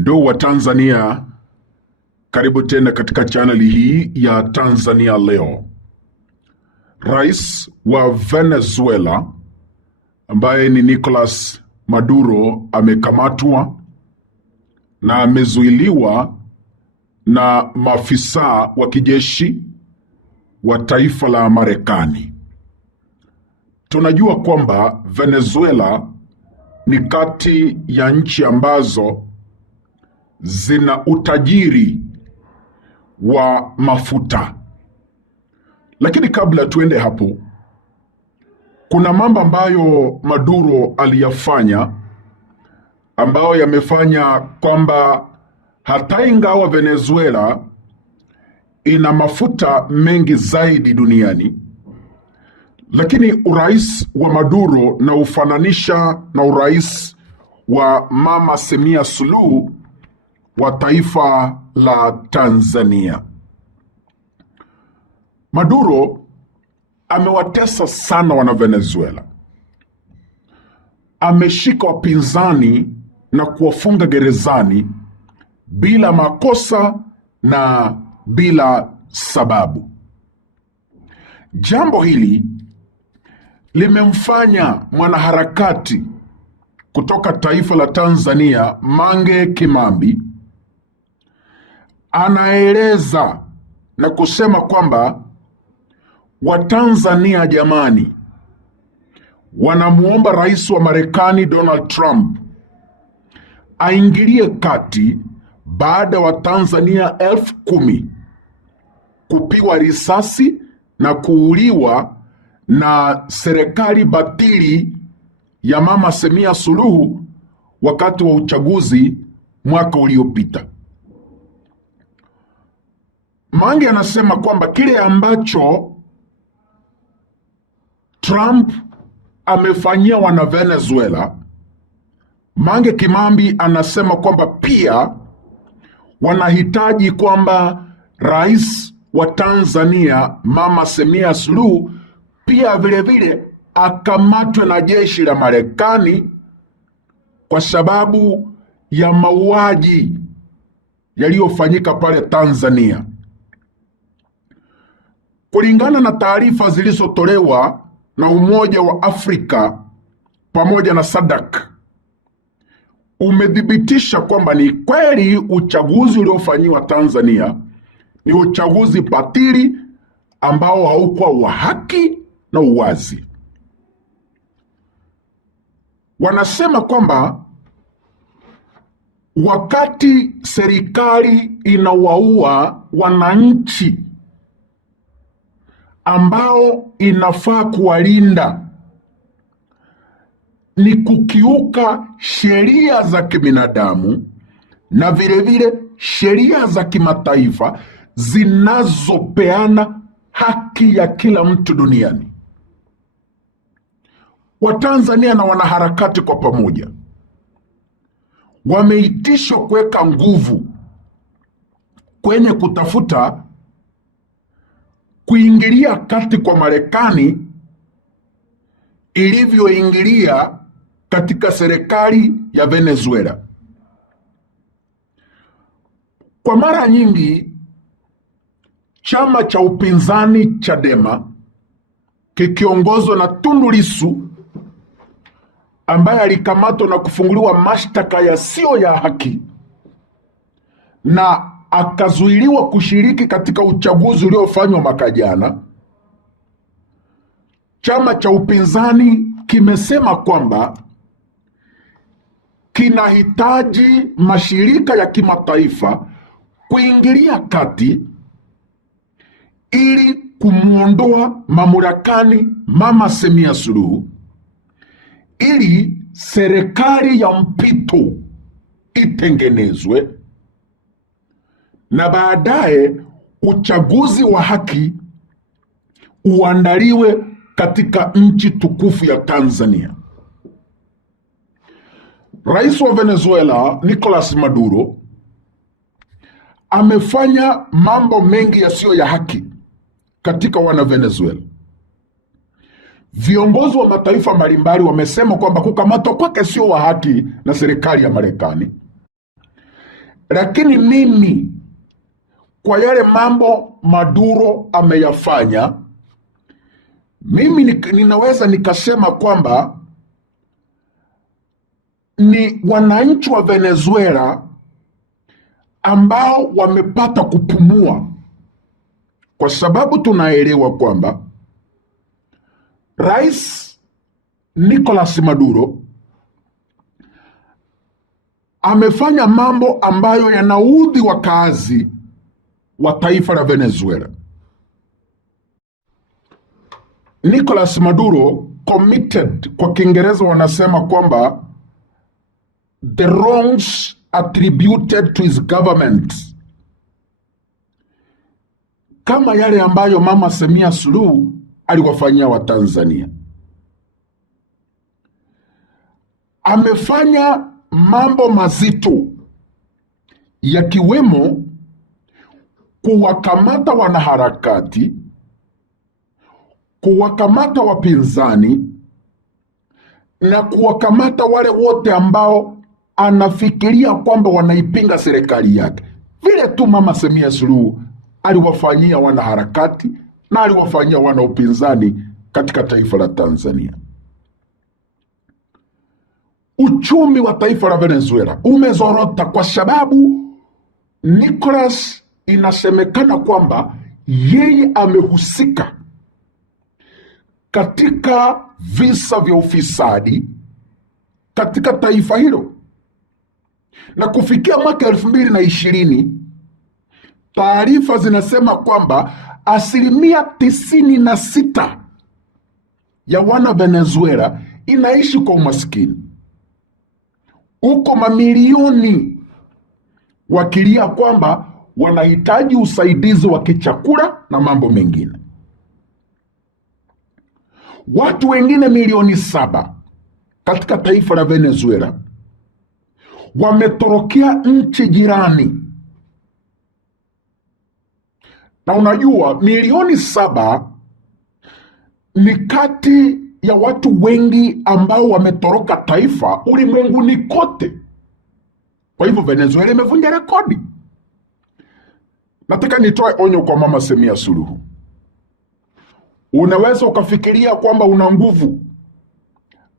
Ndugu wa Tanzania, karibu tena katika chaneli hii ya Tanzania Leo. Rais wa Venezuela ambaye ni Nicolas Maduro amekamatwa na amezuiliwa na maafisa wa kijeshi wa taifa la Marekani. Tunajua kwamba Venezuela ni kati ya nchi ambazo zina utajiri wa mafuta. Lakini kabla tuende hapo, kuna mambo ambayo Maduro aliyafanya ambayo yamefanya kwamba hata ingawa Venezuela ina mafuta mengi zaidi duniani, lakini urais wa Maduro na ufananisha na urais wa Mama Samia Suluhu wa taifa la Tanzania. Maduro amewatesa sana wana Venezuela. Ameshika wapinzani na kuwafunga gerezani bila makosa na bila sababu. Jambo hili limemfanya mwanaharakati kutoka taifa la Tanzania, Mange Kimambi, anaeleza na kusema kwamba Watanzania jamani, wanamuomba rais wa Marekani Donald Trump aingilie kati baada ya Watanzania 10,000 kupigwa risasi na kuuliwa na serikali batili ya Mama Samia Suluhu wakati wa uchaguzi mwaka uliopita. Mange anasema kwamba kile ambacho Trump amefanyia wana Venezuela, Mange Kimambi anasema kwamba pia wanahitaji kwamba rais wa Tanzania Mama Samia Suluhu pia vilevile akamatwe na jeshi la Marekani kwa sababu ya mauaji yaliyofanyika pale Tanzania. Kulingana na taarifa zilizotolewa na Umoja wa Afrika pamoja na SADC, umethibitisha kwamba ni kweli uchaguzi uliofanyiwa Tanzania ni uchaguzi batili ambao haukuwa wa haki na uwazi. Wanasema kwamba wakati serikali inawaua wananchi ambao inafaa kuwalinda, ni kukiuka sheria za kibinadamu na vilevile sheria za kimataifa zinazopeana haki ya kila mtu duniani. Watanzania na wanaharakati kwa pamoja wameitishwa kuweka nguvu kwenye kutafuta kuingilia kati kwa Marekani ilivyoingilia katika serikali ya Venezuela. Kwa mara nyingi chama cha upinzani Chadema kikiongozwa na Tundu Lissu ambaye alikamatwa na kufunguliwa mashtaka yasiyo ya haki na akazuiliwa kushiriki katika uchaguzi uliofanywa mwaka jana, chama cha upinzani kimesema kwamba kinahitaji mashirika ya kimataifa kuingilia kati ili kumuondoa mamlakani Mama Samia Suluhu, ili serikali ya mpito itengenezwe na baadaye uchaguzi wa haki uandaliwe katika nchi tukufu ya Tanzania. Rais wa Venezuela Nicolas Maduro amefanya mambo mengi yasiyo ya haki katika wana Venezuela. Viongozi wa mataifa mbalimbali wamesema kwamba kukamatwa kwake sio wa haki na serikali ya Marekani. Lakini mimi kwa yale mambo Maduro ameyafanya, mimi ninaweza nikasema kwamba ni wananchi wa Venezuela ambao wamepata kupumua, kwa sababu tunaelewa kwamba Rais Nicolas Maduro amefanya mambo ambayo yanaudhi wakazi wa taifa la Venezuela. Nicolas Maduro committed, kwa Kiingereza wanasema kwamba the wrongs attributed to his government, kama yale ambayo Mama Samia Suluhu aliwafanyia Watanzania. Amefanya mambo mazito yakiwemo kuwakamata wanaharakati, kuwakamata wapinzani na kuwakamata wale wote ambao anafikiria kwamba wanaipinga serikali yake, vile tu Mama Samia Suluhu aliwafanyia wanaharakati na aliwafanyia wana upinzani katika taifa la Tanzania. Uchumi wa taifa la Venezuela umezorota kwa sababu Nicolas inasemekana kwamba yeye amehusika katika visa vya ufisadi katika taifa hilo, na kufikia mwaka 2020 taarifa zinasema kwamba 96% ya wana Venezuela inaishi kwa umaskini, huko mamilioni wakilia kwamba wanahitaji usaidizi wa kichakula na mambo mengine. Watu wengine milioni 7 katika taifa la Venezuela wametorokea nchi jirani, na unajua milioni 7 ni kati ya watu wengi ambao wametoroka taifa ulimwenguni kote. Kwa hivyo Venezuela imevunja rekodi. Nataka nitoe onyo kwa Mama Samia Suluhu. Unaweza ukafikiria kwamba una nguvu,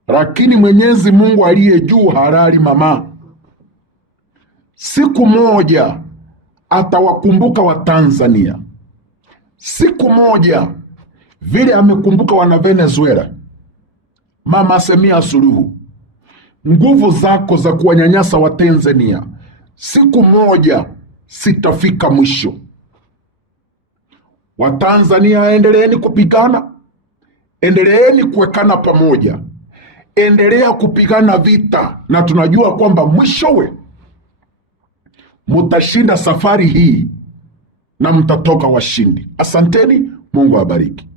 lakini Mwenyezi Mungu aliye juu halali mama. Siku moja atawakumbuka Watanzania. Siku moja vile amekumbuka wana Venezuela. Mama Samia Suluhu, nguvu zako za kuwanyanyasa Watanzania siku moja sitafika mwisho. Watanzania, endeleeni kupigana, endeleeni kuwekana pamoja, endelea kupigana vita, na tunajua kwamba mwishowe mutashinda safari hii na mtatoka washindi. Asanteni, Mungu awabariki.